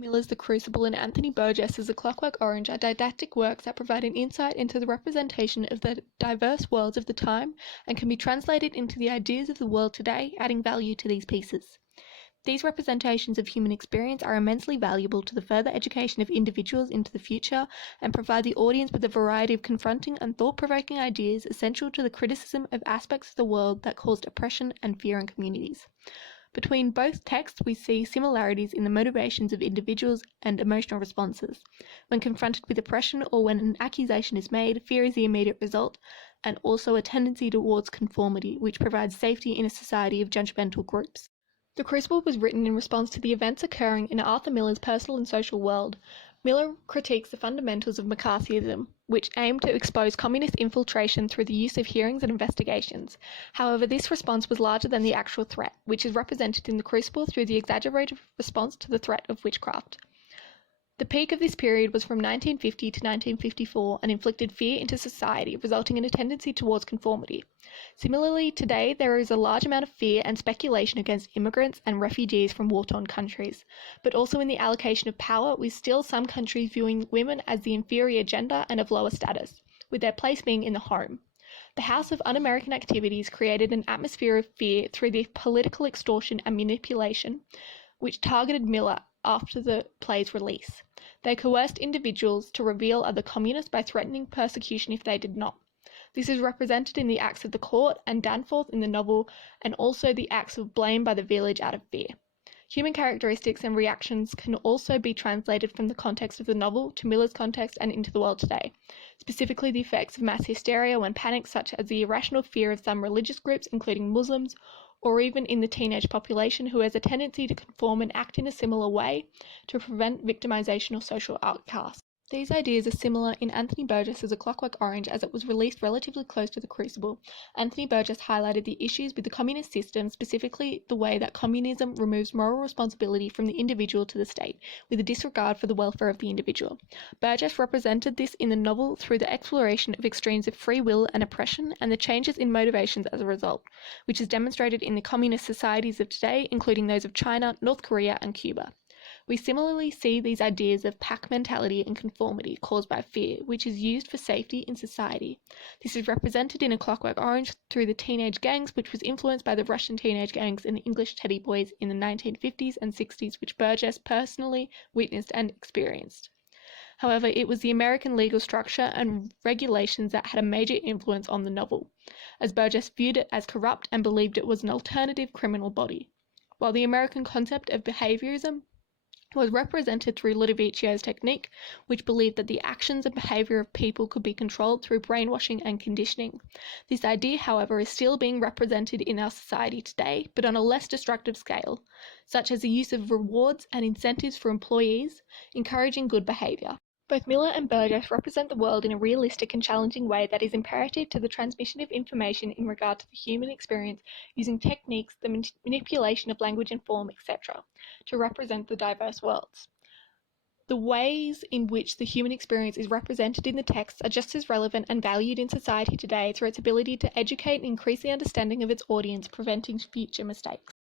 Miller's The Crucible and Anthony Burgess's A Clockwork Orange are didactic works that provide an insight into the representation of the diverse worlds of the time and can be translated into the ideas of the world today, adding value to these pieces. These representations of human experience are immensely valuable to the further education of individuals into the future and provide the audience with a variety of confronting and thought-provoking ideas essential to the criticism of aspects of the world that caused oppression and fear in communities. Between both texts, we see similarities in the motivations of individuals and emotional responses. When confronted with oppression or when an accusation is made, fear is the immediate result, and also a tendency towards conformity, which provides safety in a society of judgmental groups. The Crucible was written in response to the events occurring in Arthur Miller's personal and social world. Miller critiques the fundamentals of McCarthyism, which aim to expose communist infiltration through the use of hearings and investigations. However, this response was larger than the actual threat, which is represented in The Crucible through the exaggerated response to the threat of witchcraft. The peak of this period was from 1950 to 1954 and inflicted fear into society, resulting in a tendency towards conformity. Similarly, today there is a large amount of fear and speculation against immigrants and refugees from war-torn countries, but also in the allocation of power, with still some countries viewing women as the inferior gender and of lower status, with their place being in the home. The House of Un-American Activities created an atmosphere of fear through the political extortion and manipulation, which targeted Miller after the play's release. They coerced individuals to reveal other communists by threatening persecution if they did not. This is represented in the acts of the court and Danforth in the novel, and also the acts of blame by the village out of fear. Human characteristics and reactions can also be translated from the context of the novel to Miller's context and into the world today, specifically the effects of mass hysteria when panics such as the irrational fear of some religious groups, including Muslims, or even in the teenage population who has a tendency to conform and act in a similar way to prevent victimization or social outcast. These ideas are similar in Anthony Burgess's A Clockwork Orange, as it was released relatively close to The Crucible. Anthony Burgess highlighted the issues with the communist system, specifically the way that communism removes moral responsibility from the individual to the state, with a disregard for the welfare of the individual. Burgess represented this in the novel through the exploration of extremes of free will and oppression and the changes in motivations as a result, which is demonstrated in the communist societies of today, including those of China, North Korea, and Cuba. We similarly see these ideas of pack mentality and conformity caused by fear, which is used for safety in society. This is represented in A Clockwork Orange through the teenage gangs, which was influenced by the Russian teenage gangs and the English teddy boys in the 1950s and 60s, which Burgess personally witnessed and experienced. However, it was the American legal structure and regulations that had a major influence on the novel, as Burgess viewed it as corrupt and believed it was an alternative criminal body, while the American concept of behaviorism was represented through Ludovicio's technique, which believed that the actions and behaviour of people could be controlled through brainwashing and conditioning. This idea, however, is still being represented in our society today, but on a less destructive scale, such as the use of rewards and incentives for employees, encouraging good behaviour. Both Miller and Burgess represent the world in a realistic and challenging way that is imperative to the transmission of information in regard to the human experience using techniques, the manipulation of language and form, etc., to represent the diverse worlds. The ways in which the human experience is represented in the texts are just as relevant and valued in society today through its ability to educate and increase the understanding of its audience, preventing future mistakes.